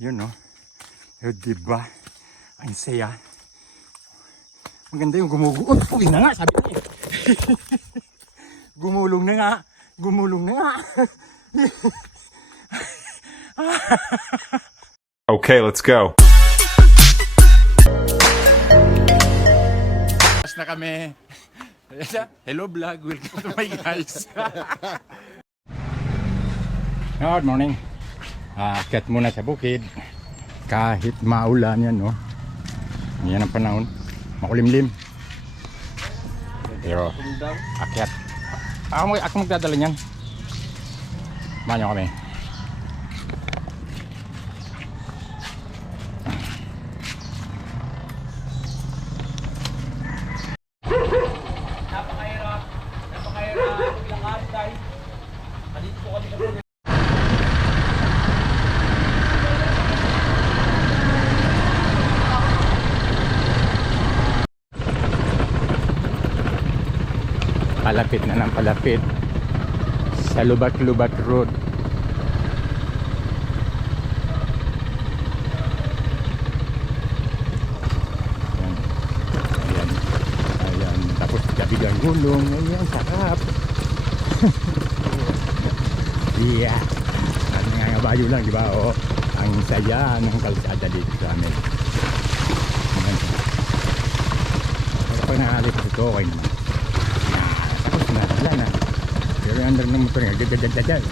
Yun no. Pero diba? Ang saya. Maganda yung gumuguot. Uy na nga, sabi ko eh. Gumulong na nga. Gumulong na nga. Okay, let's go. Tapos na kami. Hello vlog, welcome to my guys. Good morning. Akyat muna sa bukid. Kahit maulan yan, no? Yan ang panahon. Makulimlim. Pero, akyat. Ako magdadala niyan. Manyo kami. Napakahirap maglakad dahil dito po kami na Palapit na ng palapit sa Lubat-Lubat Road. Ayan. Tapos kabilang gulong. Ayan, sarap. Yeah. At nangangabayo lang, di ba? Oh, ang saya ng kalsada dito sa amin. Ayan. Pag nakalip ito, okay naman. Tapos na, wala na. Pero yung under ng motor nga, gagagagagag.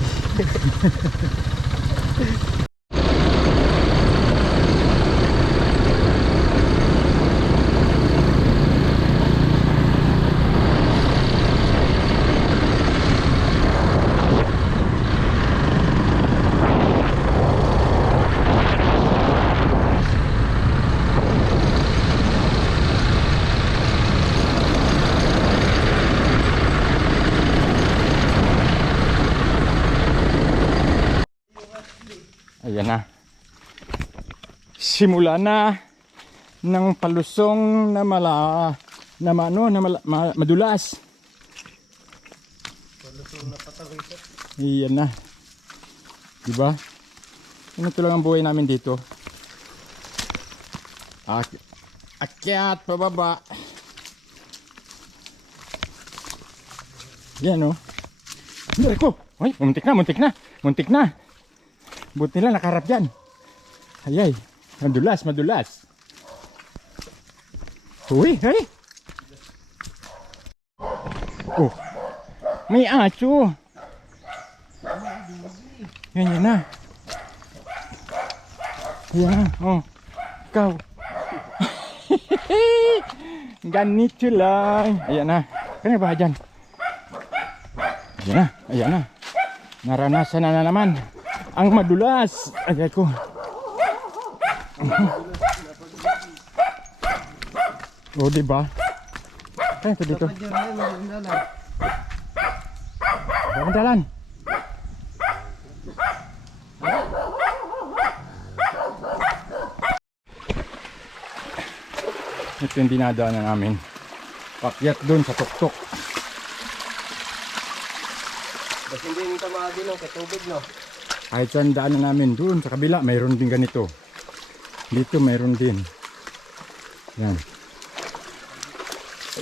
Ayan na. Simula na ng palusong na madulas. Palusong na patawid. Ayan na. Diba? Ito lang ang buhay namin dito. Akyat, pababa. Yan o. Hindi ko. Ay, muntik na. Buti nila nakaharap dyan. Ayay, madulas. Uy, ay. Oh, may aso. Yan na. Yan, oh. Ikaw. Ganito lang. Ayan na. Kanya ba dyan? Ayan na. Naranasan na naman ang madulas. Agay ko. O, diba? Kaya ko dito. Dalan. Ito yung dinadaanan namin. Pakyat dun sa tuktok. Basta hindi yung tamadi ng katubig, no? Kahit saan daanan namin, doon sa kabila mayroon din ganito. Dito mayroon din. Yan.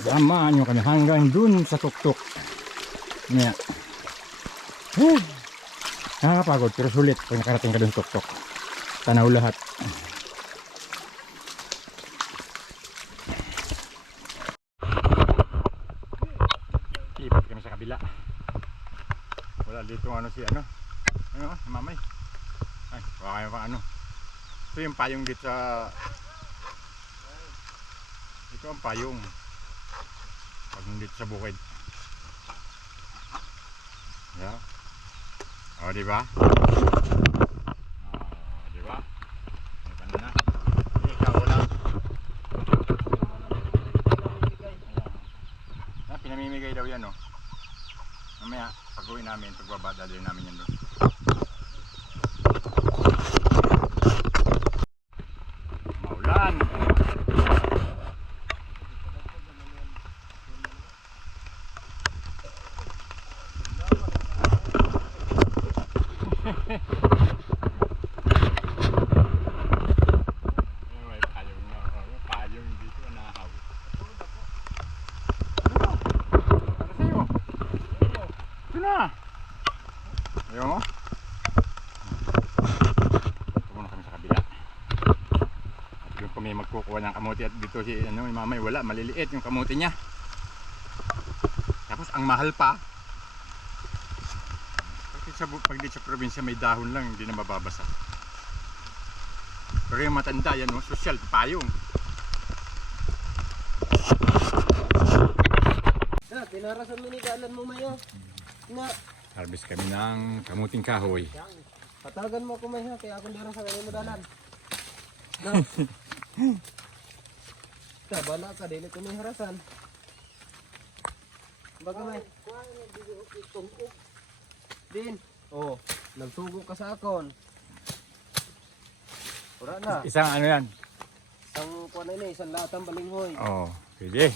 Samaan nyo kami hanggang doon sa tuktok. Yan. Nakakapagod pero sulit pag nakarating ka doon sa tuktok. Tanaw lahat. Ipat kami sa kabila. Wala dito si mamay. Ay, baka kayo pa ano. Ito yung payong dito sa... Ito ang payong. Pag dito sa bukid. Yeah. O, diba? Diba? Ano na? Ikaw lang. Pinamimigay daw yan, no? Mamaya, pag-uwi namin, pagbaba, dalhin namin yan doon. Maulan! magkukuha ng kamuti at dito si ano, yung mamay wala, maliliit yung kamuti niya. Tapos ang mahal pa. Pag dito sa probinsya may dahon lang, hindi na mababasa. Pero yung matanda yan, no, social, payong. Pinarasan mo ni Dalan mo mayo. Na, Harvest kami ng kamuting kahoy. patagan mo ako may ha, kaya ako dira sa kanila mo Dalan. Na. Bala ka, dili ko may harasan. Baga may. Din. Oh, nagsugo ka sa akon. Ura na. Isang ano yan? Isang kuha na isang latang balinghoy. Oo, pwede.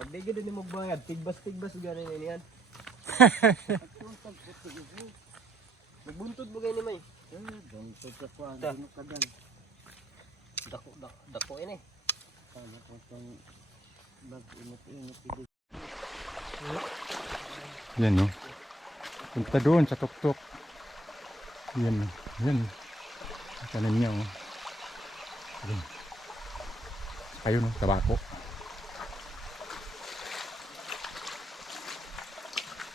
Pag di gid ni magbayad, tigbas-tigbas gani na niyan. Magbuntod mo gani may. Buntod ka ko ang dino ka dan. Dako ini. Sana ko tong mag-init-init dito. Yan, no? Punta doon sa tuktok. Yan, yan. Kanan niya, oh. Yan. Ayun, no? Tabako.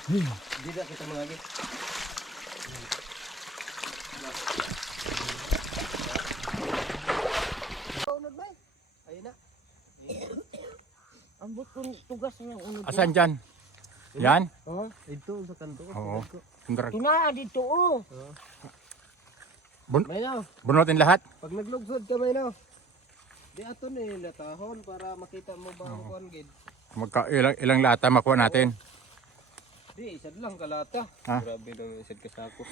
Di na kita mangagi. Unod ba? Ayun na. Ambot kung tugas niya unod. Asan dyan? Yan? Oh, ito sa kanto. Oo. Sundra. Tuna dito oh. Bun May na. bunutin lahat? Pag naglugsod ka may na. Di ato ni latahon para makita mo ba ang kuan gid. Ilang lata makuha natin? Di isa lang kalata. Ha? Grabe daw isad ka sa ako.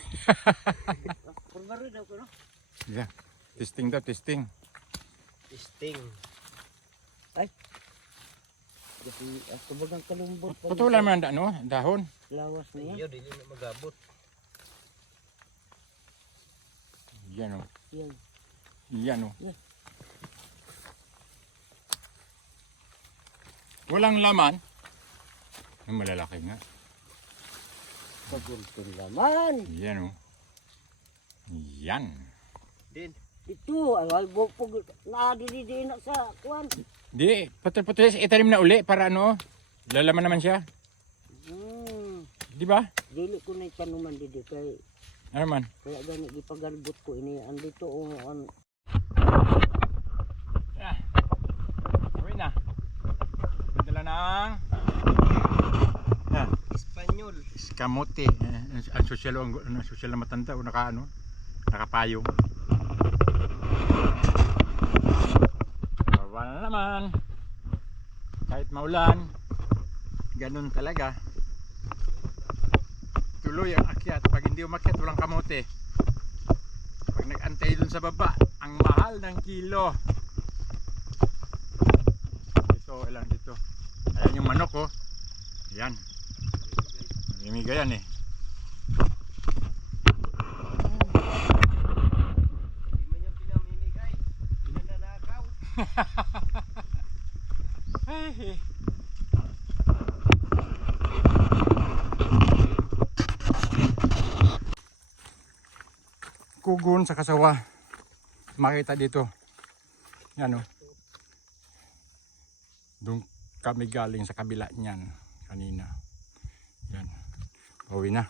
Purgaro daw ko no. Yeah. Testing daw, testing. Sting. Kasi ako bagang kalumbot pa. Putulan mo ang ano, dahon. Lawas Iyo niya. dili na magabot. Yan, oh. Yan. Yan, oh. Yeah. Walang laman. Yung malalaki nga. Pagultong laman. Yan, oh. Yan. Din. Ito ay albo pag na di na sa kuan. Di, putul-putul, itanim na uli para ano, lalaman naman siya. Di ba? Dili ko na itanuman dito kay Ano man? kaya gani gipagalbot ko ini andito on. Yeah. Gawin na. Madala ng Espanyol. kamote. Ang sosyal na matanda o nakapayong. Bawa na naman. Kahit maulan, ganun talaga. Tuloy ang akyat. Pag hindi umakyat, walang kamote. Pag nag-antay dun sa baba, ang mahal ng kilo. Dito, ilan dito. Ayan yung manok, oh. Ayan. Namimiga yan, eh. Di man yung pinamimigay. Pinananakaw. Ay, kugon sa kasawa. Makita dito. Yan, oh. Doon kami galing sa kabila niyan kanina. Yan. Pauwi na.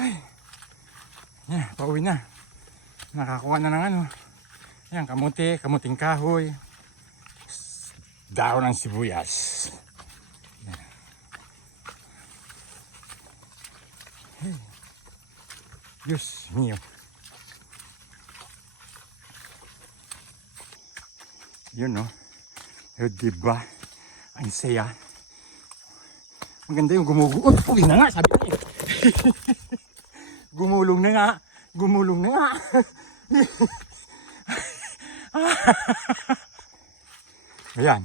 Ay. Yeah, pauwi na. Nakakuha na ng ano. Yan, kamuting kahoy. Dahon ng sibuyas. Yan. Hey. Diyos mio. Yun, no? Diba? Ang saya. Maganda yung gumuguot. Uy na nga, sabi niya. Gumulong na nga. Gumulong na nga. Ayan.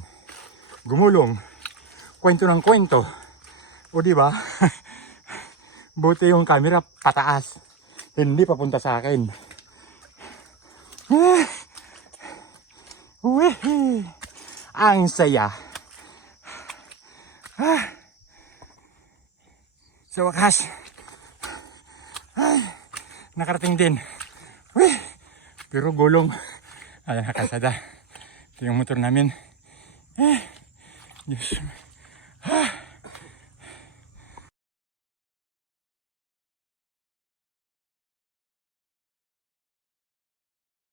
Gumulong. Kwento ng kwento. O di ba? Buti yung camera pataas. Hindi papunta sa akin. Ah! Wee! Ang saya. Ah! Sa wakas. Ay, nakarating din. Wee! Pero gulong. Ayan, kalsada. Ito yung motor namin. Diyos. Ah!